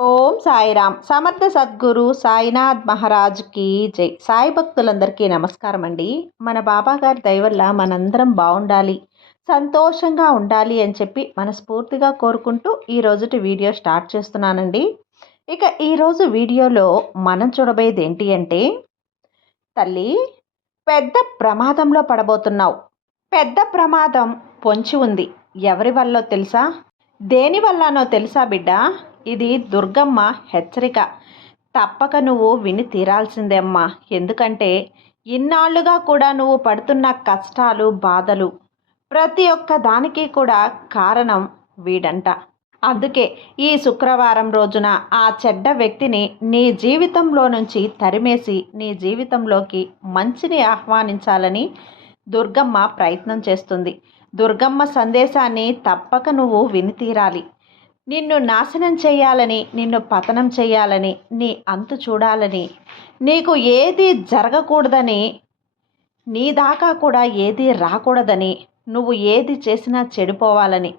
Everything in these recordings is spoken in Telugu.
ఓం సాయిరామ్. సమర్థ సద్గురు సాయినాథ్ మహారాజ్కి జై. సాయి భక్తులందరికీ నమస్కారం అండి మన బాబా గారి దయవల్ల మనందరం బాగుండాలి సంతోషంగా ఉండాలి అని చెప్పి మనస్ఫూర్తిగా కోరుకుంటూ ఈ రోజుటి వీడియో స్టార్ట్ చేస్తున్నానండి. ఇక ఈరోజు వీడియోలో మనం చూడబోయేది ఏంటి అంటే తల్లి పెద్ద ప్రమాదంలో పడబోతున్నావు. పెద్ద ప్రమాదం పొంచి ఉంది. ఎవరి వల్లో తెలుసా? దేని వల్లనో తెలుసా బిడ్డ? ఇది దుర్గమ్మ హెచ్చరిక. తప్పక నువ్వు విని తీరాల్సిందేమ్మా ఎందుకంటే ఇన్నాళ్ళుగా కూడా నువ్వు పడుతున్న కష్టాలు బాధలు ప్రతి ఒక్క దానికి కూడా కారణం వీడంట. అందుకే ఈ శుక్రవారం రోజున ఆ చెడ్డ వ్యక్తిని నీ జీవితంలో నుంచి తరిమేసి నీ జీవితంలోకి మంచిని ఆహ్వానించాలని దుర్గమ్మ ప్రయత్నం చేస్తుంది. దుర్గమ్మ సందేశాన్ని తప్పక నువ్వు విని తీరాలి. నిన్ను నాశనం చేయాలని నిన్ను పతనం చేయాలని నీ అంతు చూడాలని నీకు ఏది జరగకూడదని నీ దాకా కూడా ఏది రాకూడదని నువ్వు ఏది చేసినా చెడిపోవాలని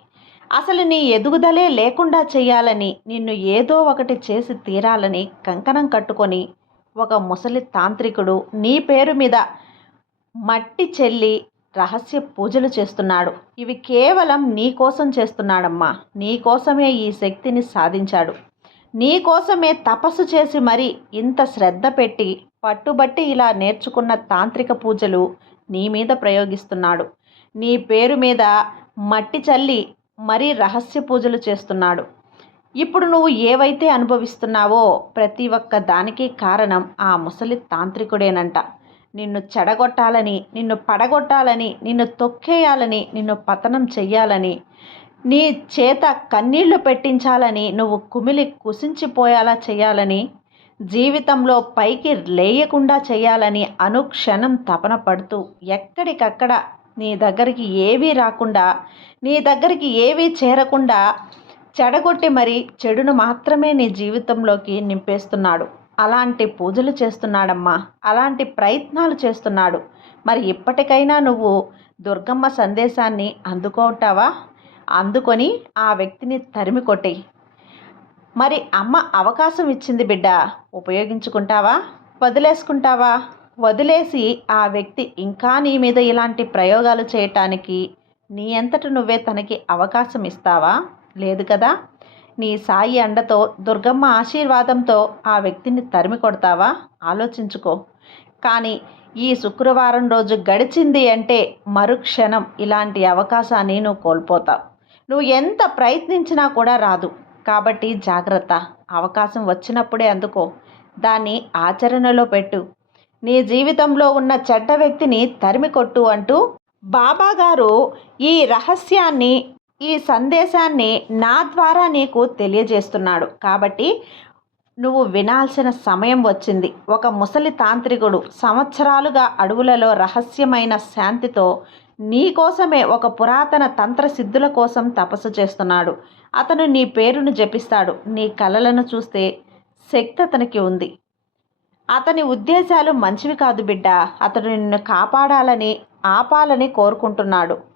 అసలు నీ ఎదుగుదలే లేకుండా చేయాలని నిన్ను ఏదో ఒకటి చేసి తీరాలని కంకణం కట్టుకొని ఒక ముసలి తాంత్రికుడు నీ పేరు మీద మట్టి చెల్లి రహస్య పూజలు చేస్తున్నాడు. ఇవి కేవలం నీ కోసం చేస్తున్నాడమ్మా. నీ కోసమే ఈ శక్తిని సాధించాడు. నీ కోసమే తపస్సు చేసి మరి ఇంత శ్రద్ధ పెట్టి పట్టుబట్టి ఇలా నేర్చుకున్న తాంత్రిక పూజలు నీ మీద ప్రయోగిస్తున్నాడు. నీ పేరు మీద మట్టి చల్లి మరీ రహస్య పూజలు చేస్తున్నాడు. ఇప్పుడు నువ్వు ఏవైతే అనుభవిస్తున్నావో ప్రతి ఒక్క దానికి కారణం ఆ ముసలి తాంత్రికుడేనంట. నిన్ను చెడగొట్టాలని నిన్ను పడగొట్టాలని నిన్ను తొక్కేయాలని నిన్ను పతనం చెయ్యాలని నీ చేత కన్నీళ్ళు పెట్టించాలని నువ్వు కుమిలి కుసించిపోయేలా చేయాలని జీవితంలో పైకి లేయకుండా చేయాలని అనుక్షణం తపన పడుతూ ఎక్కడికక్కడ నీ దగ్గరికి ఏవీ రాకుండా నీ దగ్గరికి ఏవీ చేరకుండా చెడగొట్టి మరి చెడును మాత్రమే నీ జీవితంలోకి నింపేస్తున్నాడు. అలాంటి పూజలు చేస్తున్నాడమ్మా. అలాంటి ప్రయత్నాలు చేస్తున్నాడు. మరి ఇప్పటికైనా నువ్వు దుర్గమ్మ సందేశాన్ని అందుకుంటావా? అందుకొని ఆ వ్యక్తిని తరిమి కొట్టేయి. మరి అమ్మ అవకాశం ఇచ్చింది బిడ్డ. ఉపయోగించుకుంటావా? వదిలేసుకుంటావా? వదిలేసి ఆ వ్యక్తి ఇంకా నీ మీద ఇలాంటి ప్రయోగాలు చేయటానికి నీ అంతట నువ్వే తనకి అవకాశం ఇస్తావా? లేదు కదా? నీ సాయి అండతో దుర్గమ్మ ఆశీర్వాదంతో ఆ వ్యక్తిని తరిమి కొడతావా? ఆలోచించుకో. కానీ ఈ శుక్రవారం రోజు గడిచింది అంటే మరుక్షణం ఇలాంటి అవకాశాన్ని నువ్వు కోల్పోతావు. నువ్వు ఎంత ప్రయత్నించినా కూడా రాదు. కాబట్టి జాగ్రత్త. అవకాశం వచ్చినప్పుడే అందుకో. దాన్ని ఆచరణలో పెట్టు. నీ జీవితంలో ఉన్న చెడ్డ వ్యక్తిని తరిమి కొట్టు అంటూ బాబాగారు ఈ రహస్యాన్ని ఈ సందేశాన్ని నా ద్వారా నీకు తెలియజేస్తున్నాడు. కాబట్టి నువ్వు వినాల్సిన సమయం వచ్చింది. ఒక ముసలి తాంత్రికుడు సంవత్సరాలుగా అడవులలో రహస్యమైన శాంతితో నీ కోసమే ఒక పురాతన తంత్ర సిద్ధుల కోసం తపస్సు చేస్తున్నాడు. అతను నీ పేరును జపిస్తాడు. నీ కలలను చూస్తే శక్తి అతనికి ఉంది. అతని ఉద్దేశాలు మంచివి కాదు బిడ్డ. అతడు నిన్ను కాపాడాలని ఆపాలని కోరుకుంటున్నాడు.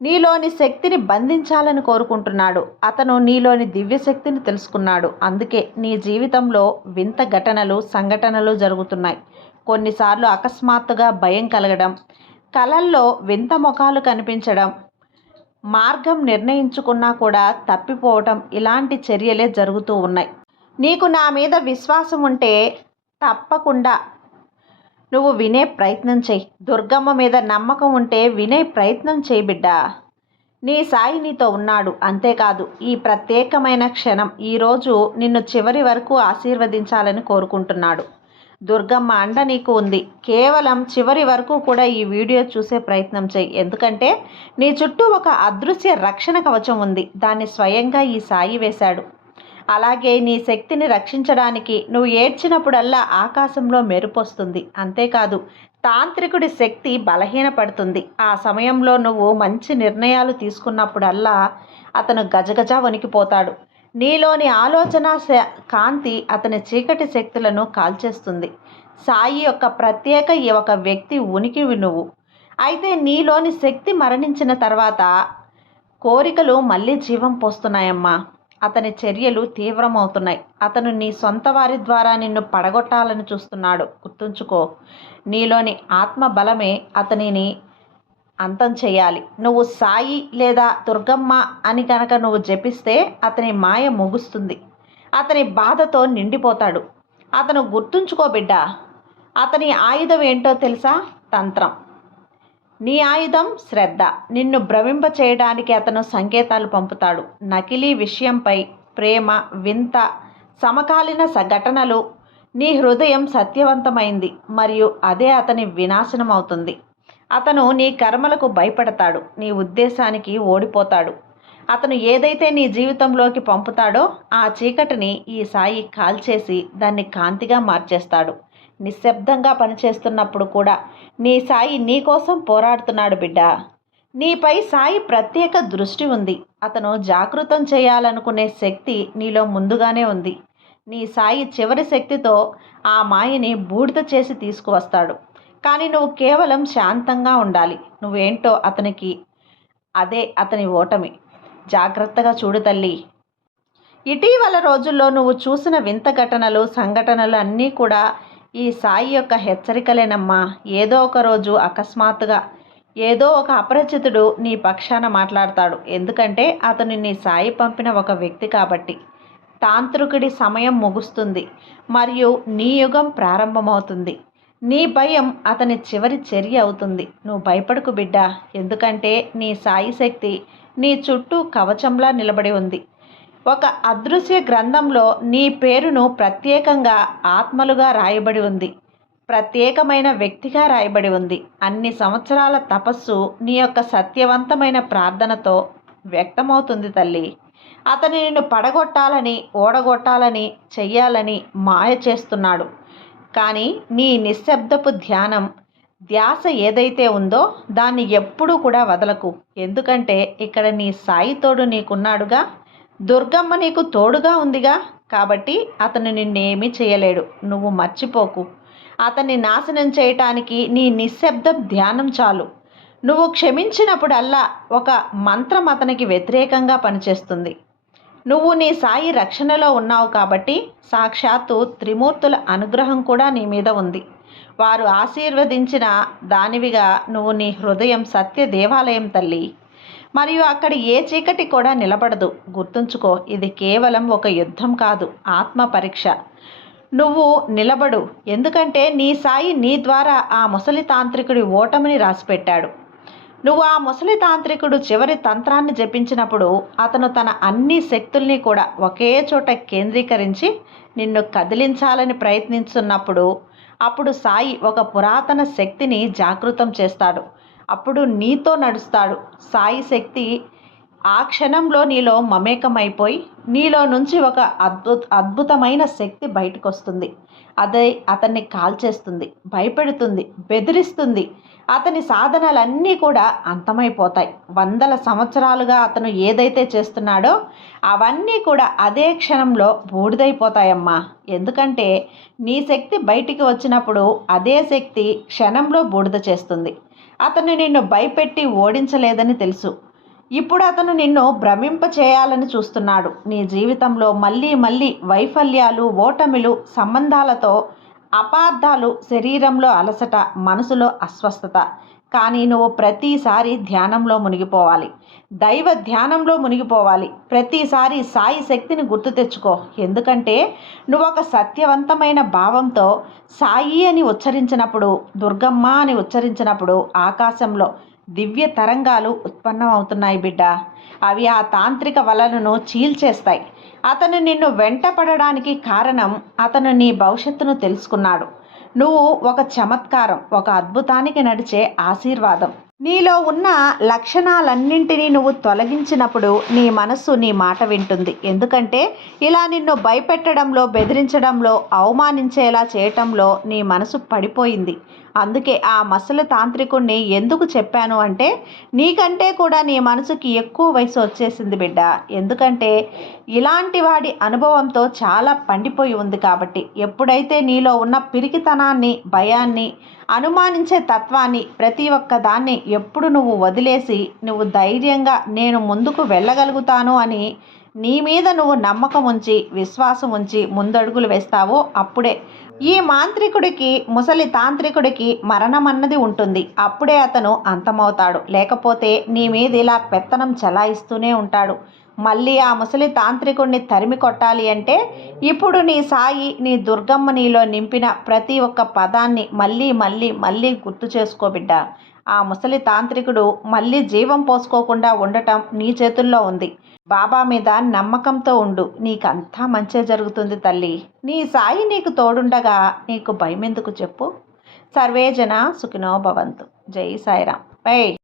నీలోని శక్తిని బంధించాలని కోరుకుంటున్నాడు. అతను నీలోని దివ్యశక్తిని తెలుసుకున్నాడు. అందుకే నీ జీవితంలో వింత ఘటనలు సంఘటనలు జరుగుతున్నాయి. కొన్నిసార్లు అకస్మాత్తుగా భయం కలగడం కలల్లో వింత ముఖాలు కనిపించడం మార్గం నిర్ణయించుకున్నా కూడా తప్పిపోవటం ఇలాంటి చర్యలే జరుగుతూ ఉన్నాయి. నీకు నా మీద విశ్వాసం ఉంటే తప్పకుండా నువ్వు వినే ప్రయత్నం చేయి దుర్గమ్మ మీద నమ్మకం ఉంటే వినే ప్రయత్నం చేయి బిడ్డ. నీ సాయి నీతో ఉన్నాడు. అంతేకాదు ఈ ప్రత్యేకమైన క్షణం ఈరోజు నిన్ను చివరి వరకు ఆశీర్వదించాలని కోరుకుంటున్నాడు. దుర్గమ్మ అండ నీకు ఉంది. కేవలం చివరి వరకు కూడా ఈ వీడియో చూసే ప్రయత్నం చేయి ఎందుకంటే నీ చుట్టూ ఒక అదృశ్య రక్షణ కవచం ఉంది. దాన్ని స్వయంగా ఈ సాయి వేశాడు. అలాగే నీ శక్తిని రక్షించడానికి నువ్వు ఏడ్చినప్పుడల్లా ఆకాశంలో మెరుపొస్తుంది. అంతేకాదు తాంత్రికుడి శక్తి బలహీనపడుతుంది. ఆ సమయంలో నువ్వు మంచి నిర్ణయాలు తీసుకున్నప్పుడల్లా అతను గజగజ వణికిపోతాడు. నీలోని ఆలోచన కాంతి అతని చీకటి శక్తులను కాల్చేస్తుంది. సాయి యొక్క ప్రత్యేక ఈ ఒక వ్యక్తి ఉనికి నువ్వు. అయితే నీలోని శక్తి మరణించిన తర్వాత కోరికలు మళ్ళీ జీవం పోస్తున్నాయమ్మా. అతని చర్యలు తీవ్రమవుతున్నాయి. అతను నీ సొంత వారి ద్వారా నిన్ను పడగొట్టాలని చూస్తున్నాడు. గుర్తుంచుకో నీలోని ఆత్మ బలమే అతనిని అంతం చేయాలి. నువ్వు సాయి లేదా దుర్గమ్మ అని కనుక నువ్వు జపిస్తే అతని మాయ ముగుస్తుంది. అతని బాధతో నిండిపోతాడు. అతను గుర్తుంచుకో బిడ్డ అతని ఆయుధం ఏంటో తెలుసా? తంత్రం. నీ ఆయుధం శ్రద్ధ. నిన్ను భ్రమింప చేయడానికి అతను సంకేతాలు పంపుతాడు. నకిలీ విషయంపై ప్రేమ వింత సమకాలీన సంఘటనలు. నీ హృదయం సత్యవంతమైంది మరియు అదే అతని వినాశనం అవుతుంది అతను నీ కర్మలకు భయపడతాడు. నీ ఉద్దేశానికి ఓడిపోతాడు. అతను ఏదైతే నీ జీవితంలోకి పంపుతాడో ఆ చీకటిని ఈ సాయి కాల్చేసి దాన్ని కాంతిగా మార్చేస్తాడు. నిశ్శబ్దంగా పనిచేస్తున్నప్పుడు కూడా నీ సాయి నీకోసం పోరాడుతున్నాడు బిడ్డ. నీపై సాయి ప్రత్యేక దృష్టి ఉంది. అతను జాగృతం చేయాలనుకునే శక్తి నీలో ముందుగానే ఉంది. నీ సాయి చివరి శక్తితో ఆ మాయని బూడిద చేసి తీసుకువస్తాడు. కానీ నువ్వు కేవలం శాంతంగా ఉండాలి. నువ్వేంటో అతనికి అదే అతని ఓటమి. జాగ్రత్తగా చూడు తల్లి. ఇటీవల రోజుల్లో నువ్వు చూసిన వింత ఘటనలు సంఘటనలు అన్నీ కూడా ఈ సాయి యొక్క హెచ్చరికలేనమ్మా. ఏదో ఒక రోజు అకస్మాత్తుగా ఏదో ఒక అపరిచితుడు నీ పక్షాన మాట్లాడతాడు. ఎందుకంటే అతను నీ సాయి పంపిన ఒక వ్యక్తి కాబట్టి. తాంత్రికుడి సమయం ముగుస్తుంది. మరియు నీ యుగం ప్రారంభమవుతుంది. నీ భయం అతని చివరి చర్య అవుతుంది. నువ్వు భయపడకు బిడ్డ. ఎందుకంటే నీ సాయి శక్తి నీ చుట్టూ కవచంలా నిలబడి ఉంది. ఒక అదృశ్య గ్రంథంలో నీ పేరును ప్రత్యేకంగా ఆత్మలుగా రాయబడి ఉంది. ప్రత్యేకమైన వ్యక్తిగా రాయబడి ఉంది. అన్ని సంవత్సరాల తపస్సు నీ యొక్క సత్యవంతమైన ప్రార్థనతో వ్యక్తమవుతుంది తల్లి. అతని నిన్ను పడగొట్టాలని ఓడగొట్టాలని చెయ్యాలని మాయ చేస్తున్నాడు. కానీ నీ నిశ్శబ్దపు ధ్యానం ధ్యాస ఏదైతే ఉందో దాన్ని ఎప్పుడూ కూడా వదలకు. ఎందుకంటే ఇక్కడ నీ సాయితోడు నీకున్నాడుగా. దుర్గమ్మ నీకు తోడుగా ఉందిగా కాబట్టి అతను నిన్నేమీ చేయలేడు. నువ్వు మర్చిపోకు. అతన్ని నాశనం చేయటానికి నీ నిశ్శబ్దం ధ్యానం చాలు. నువ్వు క్షమించినప్పుడల్లా ఒక మంత్రం అతనికి వ్యతిరేకంగా పనిచేస్తుంది. నువ్వు నీ సాయి రక్షణలో ఉన్నావు కాబట్టి సాక్షాత్తు త్రిమూర్తుల అనుగ్రహం కూడా నీ మీద ఉంది. వారు ఆశీర్వదించిన దానివిగా నువ్వు నీ హృదయం సత్య దేవాలయం తల్లి. మరియు అక్కడ ఏ చీకటి కూడా నిలబడదు. గుర్తుంచుకో ఇది కేవలం ఒక యుద్ధం కాదు ఆత్మ పరీక్ష. నువ్వు నిలబడు ఎందుకంటే నీ సాయి నీ ద్వారా ఆ ముసలి తాంత్రికుడి ఓటమిని రాసిపెట్టాడు. నువ్వు ఆ ముసలి తాంత్రికుడు చివరి తంత్రాన్ని జపించినప్పుడు అతను తన అన్ని శక్తుల్ని కూడా ఒకే చోట కేంద్రీకరించి నిన్ను కదిలించాలని ప్రయత్నిస్తున్నప్పుడు అప్పుడు సాయి ఒక పురాతన శక్తిని జాగృతం చేస్తాడు. అప్పుడు నీతో నడుస్తాడు. సాయి శక్తి ఆ క్షణంలో నీలో మమేకమైపోయి నీలో నుంచి ఒక అద్భుత అద్భుతమైన శక్తి బయటకు వస్తుంది అదే అతన్ని కాల్చేస్తుంది భయపెడుతుంది బెదిరిస్తుంది. అతని సాధనలన్నీ కూడా అంతమైపోతాయి. వందల సంవత్సరాలుగా అతను ఏదైతే చేస్తున్నాడో అవన్నీ కూడా అదే క్షణంలో బూడిదైపోతాయమ్మా. ఎందుకంటే నీ శక్తి బయటికి వచ్చినప్పుడు అదే శక్తి క్షణంలో బూడిద చేస్తుంది. అతను నిన్ను భయపెట్టి ఓడించలేదని తెలుసు. ఇప్పుడు అతను నిన్ను భ్రమింప చేయాలని చూస్తున్నాడు. నీ జీవితంలో మళ్ళీ మళ్ళీ వైఫల్యాలు ఓటమిలు సంబంధాలతో అపార్థాలు శరీరంలో అలసట మనసులో అస్వస్థత. కానీ నువ్వు ప్రతిసారి ధ్యానంలో మునిగిపోవాలి. దైవ ధ్యానంలో మునిగిపోవాలి. ప్రతిసారి సాయి శక్తిని గుర్తు తెచ్చుకో. ఎందుకంటే నువ్వు ఒక సత్యవంతమైన భావంతో సాయి అని ఉచ్చరించినప్పుడు దుర్గమ్మ అని ఉచ్చరించినప్పుడు ఆకాశంలో దివ్య తరంగాలు ఉత్పన్నం అవుతున్నాయి బిడ్డ. అవి ఆ తాంత్రిక వలలను చీల్చేస్తాయి. అతను నిన్ను వెంటపడడానికి కారణం అతను నీ భవిష్యత్తును తెలుసుకున్నాడు. నువ్వు ఒక చమత్కారం ఒక అద్భుతానికి నడిచే ఆశీర్వాదం. నీలో ఉన్న లక్షణాలన్నింటినీ నువ్వు తొలగించినప్పుడు నీ మనస్సు నీ మాట వింటుంది. ఎందుకంటే ఇలా నిన్ను భయపెట్టడంలో బెదిరించడంలో అవమానించేలా చేయటంలో నీ మనసు పడిపోయింది. అందుకే ఆ మసలు తాంత్రికుణ్ణి ఎందుకు చెప్పాను అంటే నీకంటే కూడా నీ మనసుకి ఎక్కువ వయసు వచ్చేసింది బిడ్డ. ఎందుకంటే ఇలాంటి వాడి అనుభవంతో చాలా పండిపోయి ఉంది కాబట్టి. ఎప్పుడైతే నీలో ఉన్న పిరికితనాన్ని భయాన్ని అనుమానించే తత్వాన్ని ప్రతి ఒక్క దాన్ని ఎప్పుడు నువ్వు వదిలేసి నువ్వు ధైర్యంగా నేను ముందుకు వెళ్ళగలుగుతాను అని నీ మీద నువ్వు నమ్మకం ఉంచి విశ్వాసం ఉంచి ముందడుగులు వేస్తావో అప్పుడే ఈ మాంత్రికుడికి ముసలి తాంత్రికుడికి మరణం అన్నది ఉంటుంది. అప్పుడే అతను అంతమవుతాడు. లేకపోతే నీ మీద ఇలా పెత్తనం చలాయిస్తూనే ఉంటాడు. మళ్ళీ ఆ ముసలి తాంత్రికుడిని తరిమి కొట్టాలి అంటే ఇప్పుడు నీ సాయి నీ దుర్గమ్మ నీలో నింపిన ప్రతి ఒక్క పదాన్ని మళ్ళీ మళ్ళీ మళ్ళీ గుర్తు చేసుకోబిడ్డ ఆ ముసలి తాంత్రికుడు మళ్ళీ జీవం పోసుకోకుండా ఉండటం నీ చేతుల్లో ఉంది. బాబా మీద నమ్మకంతో ఉండు. నీకంతా మంచే జరుగుతుంది తల్లి. నీ సాయి నీకు తోడుండగా నీకు భయం ఎందుకు చెప్పు సర్వేజన సుఖినో భవంతు. జై సాయిరామ్. బై.